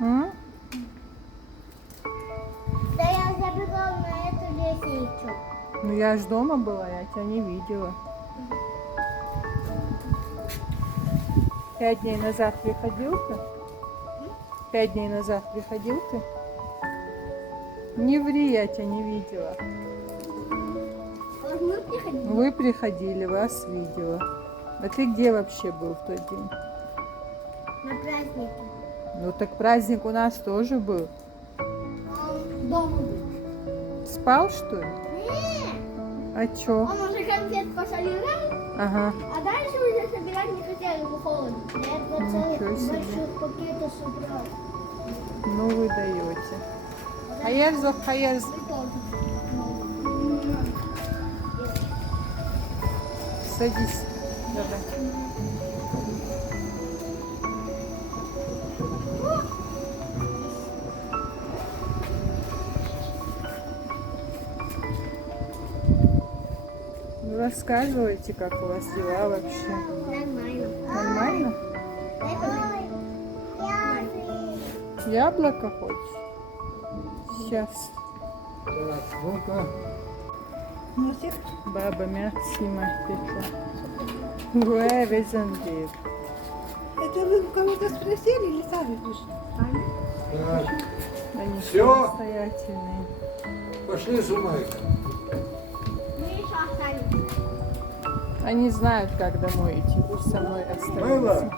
М? Да я забегала на эту лестницу. Ну я ж дома была, я тебя не видела. 5 дней назад приходил ты? 5 дней назад приходил ты? Не ври, я тебя не видела. Вот мы приходили. Вы приходили, вас видела. А ты где вообще был в тот день? На празднике. Ну так праздник у нас тоже был. Дома был. Спал, что ли? Нет. А чё? Он уже конфет пособирал, Ага. а дальше уже собирать не хотели, его холодно. Я два целых Ничего себе. больших пакета собрал. Ну вы даете. Хайерзов, хайерз. Вы тоже. Садись. Давай. Ну, рассказывайте, как у вас дела вообще. Нормально. Нормально? Дай пожалуйста. Яблоко хочешь? Сейчас. Так, ну-ка. Baba, merci, ma печу. Ouais, везде. Это вы у кого-то спросили или сами пришли? Так, Они Всё? самостоятельные. пошли, Зумайка. Мы еще остались. Они знают, как домой идти. Пусть со мной остаются. Мыла.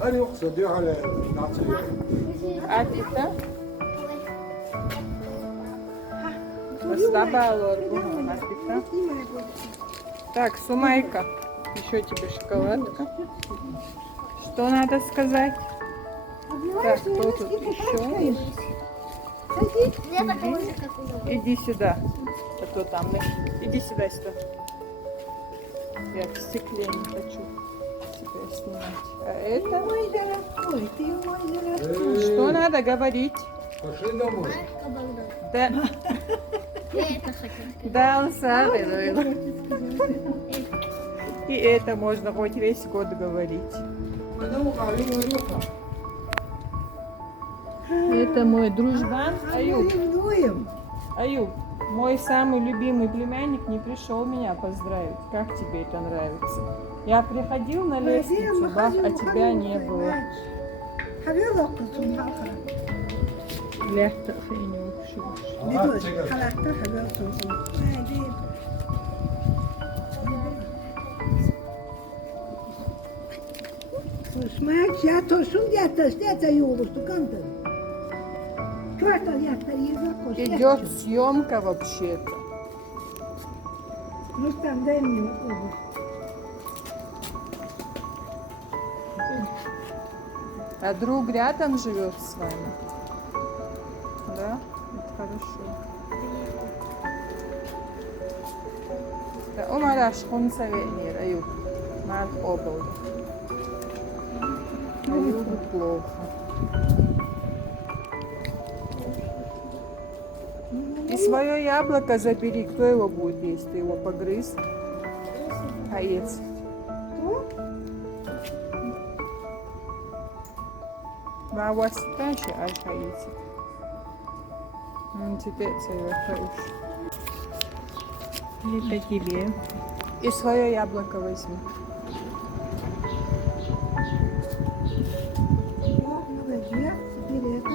هل يقصد على العطية؟ А ты там? А ты там? Так, Сумайка. Еще тебе шоколадка. Что надо сказать? Так, кто тут еще? Я такого же, как у него. Иди сюда. А то там. Иди сюда, сюда. Я в стекле не хочу тебя снимать. А это? Мой дорогой, ты мой дорогой. Что надо говорить? Пошли домой. Марка Богдан. Да, Я это хотел сказать. да, он сам говорил. И это можно хоть весь год говорить. Это мой дружбан Аюб. Ревнуем. Аюб, мой самый любимый племянник не пришел меня поздравить. Как тебе это нравится? Я приходил на лестницу, бах, а тебя не было. Haviola kutum halka. Легко не ушибешь. Ne diyor? Halakta haviola kutum. Hadi. Слышь, я то шум где-то юлусту кантер. Квартал я переехал. Идет съемка вообще-то. Рустам, дай мне обувь. А друг рядом живет с вами? Да? Это хорошо. Да, умараш хунсавенир, Аюб. Мат обл. Аюбу плохо. И свое яблоко забери. Кто его будет есть? Ты его погрыз? Аец. На вас дальше альфаицит. Теперь свое хорошее. Это тебе. И свое яблоко возьми. Я теперь это.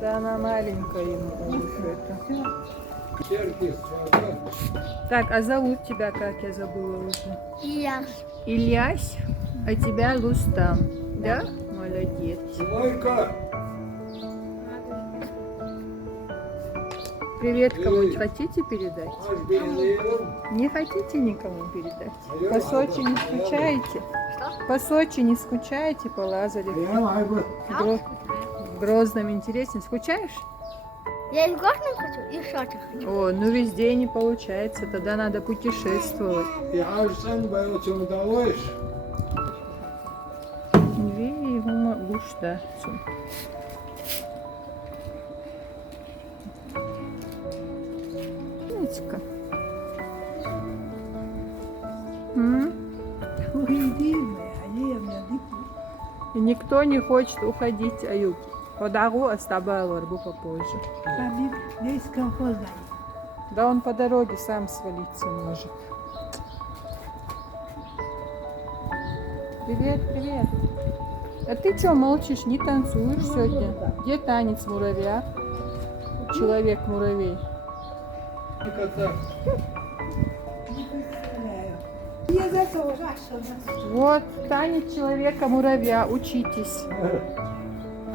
Да она маленькая ему уже это. Серкис, Так, а зовут тебя как? Я забыла уже. Я. Ильяс, а тебя Лустам. Да? Молодец. Зумайка. Привет кому-нибудь хотите передать? Аж белеем. Не хотите никому передать? По Сочи не скучаете? По Сочи не скучаете, по Лазареву? Я майбы. В Грозном интересно. Скучаешь? Я и в Грозном хочу, и в Сочи хочу. О, ну везде не получается. Тогда надо путешествовать. Я аж сам боялся, удалось. Две его гуштацу. Нитка. Уйди, а я дику. И никто не хочет уходить, Аюб. По дорогу оставил попозже. Там весь колхоз знает. Да он по дороге сам свалиться может. Привет, привет. А ты что молчишь, не танцуешь сегодня? Где танец муравья? Человек-муравей. Кота. Я за то ужасно. Вот, танец человека-муравья. Учитесь.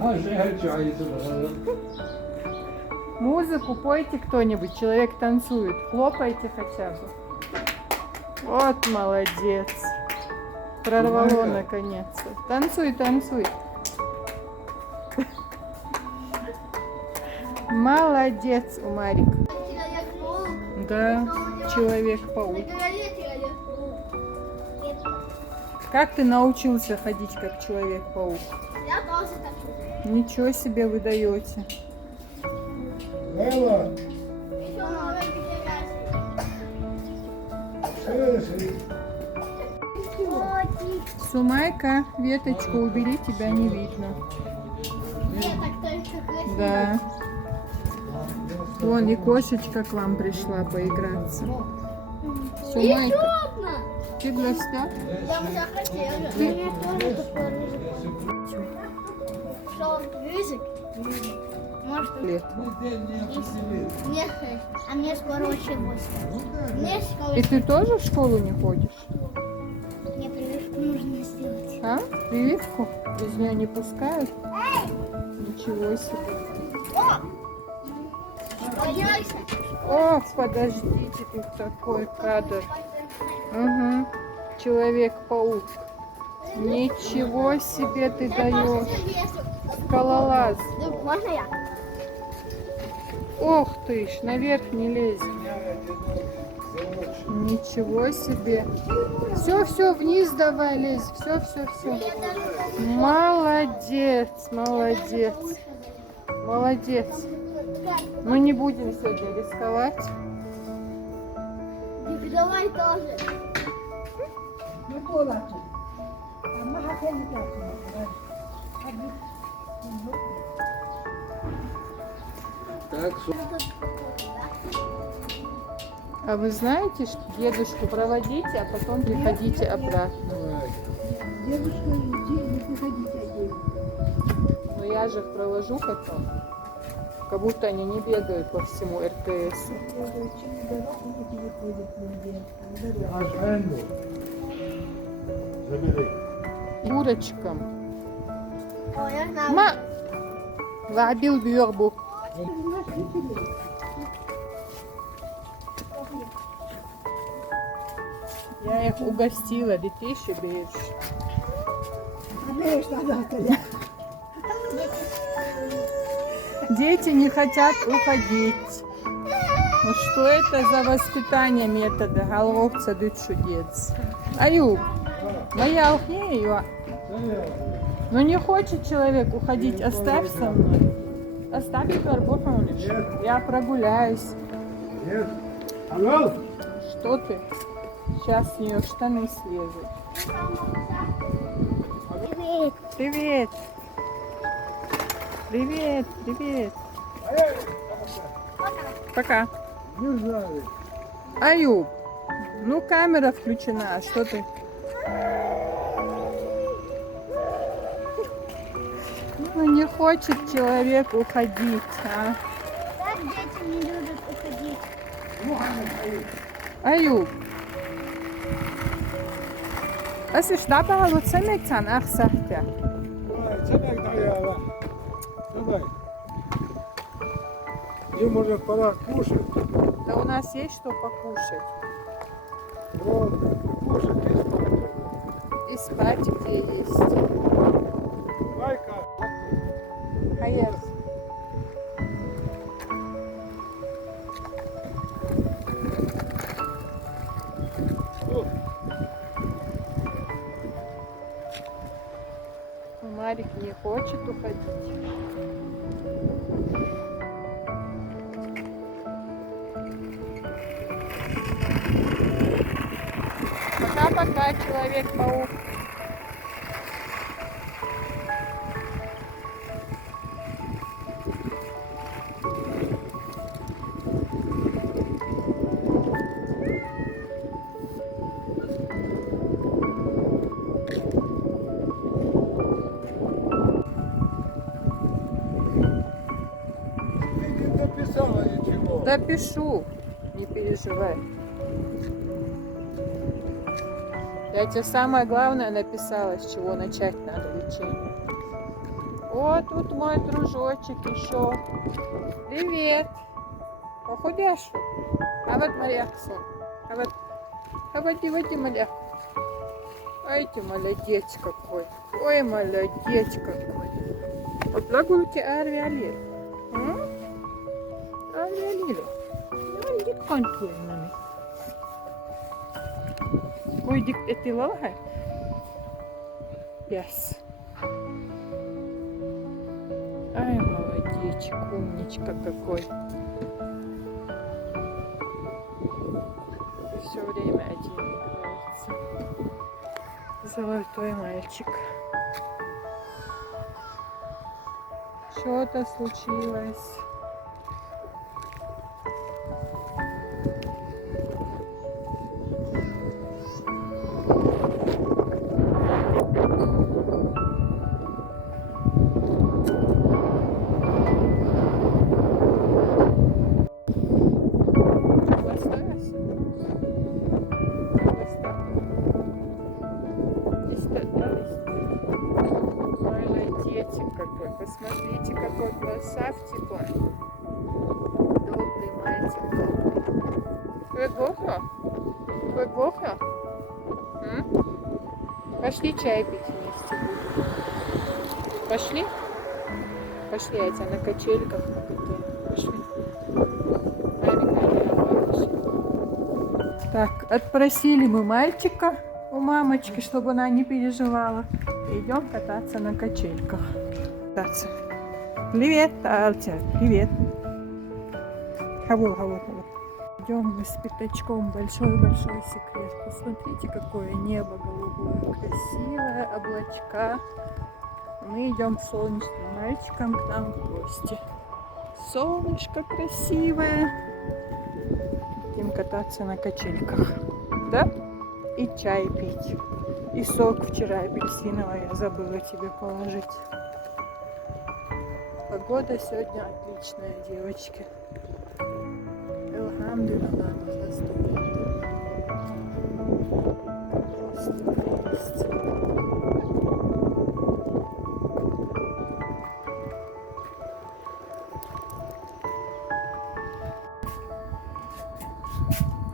Ha şey caizi var. Музыку пойте кто-нибудь, человек танцует. Хлопайте хотя бы. Вот молодец. Прорвало наконец-то. Танцуй, танцуй. Молодец, Умарик. Человек-паук. Да, На человек-паук. голове человек-паук. Как ты научился ходить как человек-паук? Я тоже так. Ничего себе вы даете. Valla. Еще много декораций. Şöyle. Котик. Сумайка, веточку убери, тебя не видно. Нет, так только красиво. Да. Вон и кошечка к вам пришла поиграться. Сумайка, Еще одна. ты в гостях? Я уже хотела. Мне тоже такой рыжик. Что, рыжик? Может, Лет. мне 6, а мне скоро очень 8. Мне скоро... И ты тоже в школу не ходишь? Мне прививку нужно сделать. А? Прививку? Без нее не пускают? Ничего себе. Поднялся. Ох, подождите, тут такой кадр. Угу. Человек-паук. Ничего себе ты даешь. Скалолаз. Можно я? Ох ты ж, наверх не лезь. Ничего себе. Все, вниз давай лезь. Все. Молодец, молодец. Молодец. Ну не будем сегодня рисковать. Давай тоже. Ну, было тут. А мы хотели так. Так, А вы знаете, что дедушку проводите, а потом приходите обратно? Дедушка, не приходите отдельно. Но я же их провожу потом. Как будто они не бегают по всему РТС. Через дорогу не ходят нигде. Аж Энду. Забери. Юрочкам. О, я знаю. Ма! Вабил бюрбу. Я их угостила, детиши бежишь. А мне что надо? Дети не хотят уходить. Ну что это за воспитание метода? Головца дычудец. Аюб, моя ухнею. Ну не хочет человек уходить, оставь со мной. Оставь Карбуханыч. Я прогуляюсь. Нет. Алло. Что ты? Сейчас с нее штаны слезут. Привет. Привет. Привет, привет. Пока. Не знаю. Аюб, ну камера включена, а что ты? Ну не хочет человек уходить, а? Так дети не любят уходить. Аюб. Es ist dabei, wo Zemektan, ach, sagt er. Çenek dayağı. Давай. Им уже пора кушать. Да у нас есть что покушать. Вот, кушать и спать. И спать где есть. Вайка. Хайер. Марик не хочет уходить. Пока-пока, Человек-паук. Допишу, не переживай. Я тебе самое главное написала, с чего начать надо лечение. Вот тут мой дружочек еще. Привет. Похудешь? А вот моя сон. А вот води моя. Ай ты молодец какой. Ой, молодец какой. Вот лагуте арвиалир. Арвиалир. Ну, иди контурными. Ой, дик эти лага. Yes. Ай, молодечек, умничка какой. Все время один играется. Золотой мальчик. Что-то случилось. Посмотрите, какой красавчик он. Добрый мальчик, добрый. Вы плохо? Вы плохо? Пошли чай пить вместе будем. Пошли? Пошли, я тебя на качельках покатаю. Пошли. Так, отпросили мы мальчика у мамочки, чтобы она не переживала. Идем кататься на качельках. Кататься. Привет, Артя, привет. Хавул. Идем мы с пятачком. Большой-большой секрет. Посмотрите, какое небо голубое, красивое, облачка. Мы идем с солнечным мальчиком к нам в гости. Солнышко красивое. Идем кататься на качельках. Да? И чай пить. И сок вчера апельсиновый я забыла тебе положить. Погода сегодня отличная, девочки. Элхамдулилlah, нужно студенты. Просто прелесть.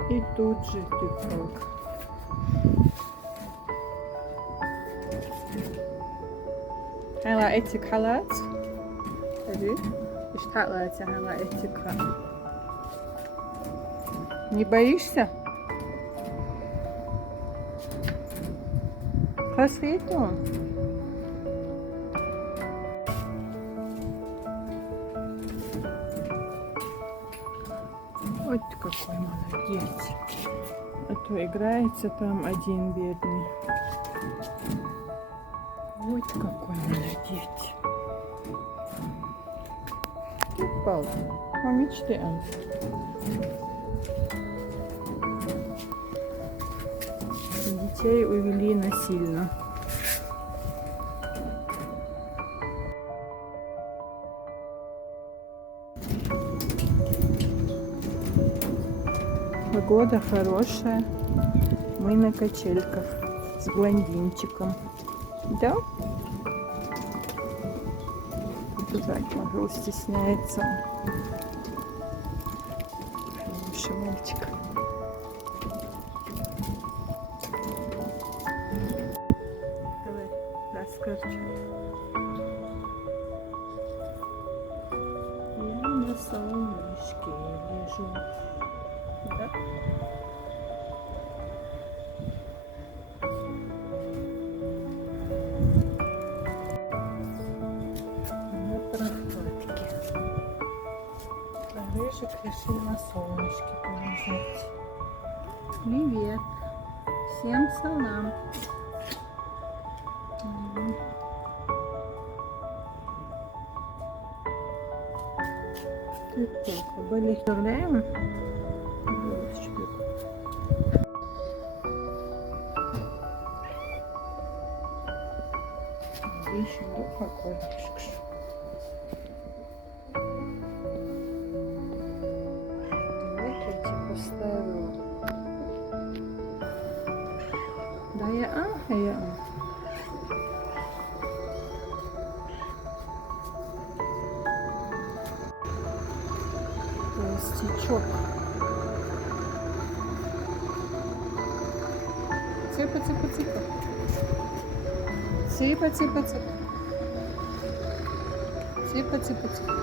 И тут же тюпок. هلا اتك حالات تبي ايش حالات هلا اتك не боишься? خسيتهم вот какой молодец, а то играется там один бедный. Вот какой молодец. Ты упал. Мамичте. Детей увели насильно. Погода хорошая. Мы на качельках с блондинчиком. Да? Показать могу, стесняется. Хороший мальчик. Давай, расскажи. Я на солнышке лежу. Да? Рыжик решил на солнышке полежать. Привет. Всем салам. Ты только болеешь, представляем? Еще какой пташок. Ципа, ципа, ципа. Ципа, ципа, ципа. Ципа, ципа, ципа.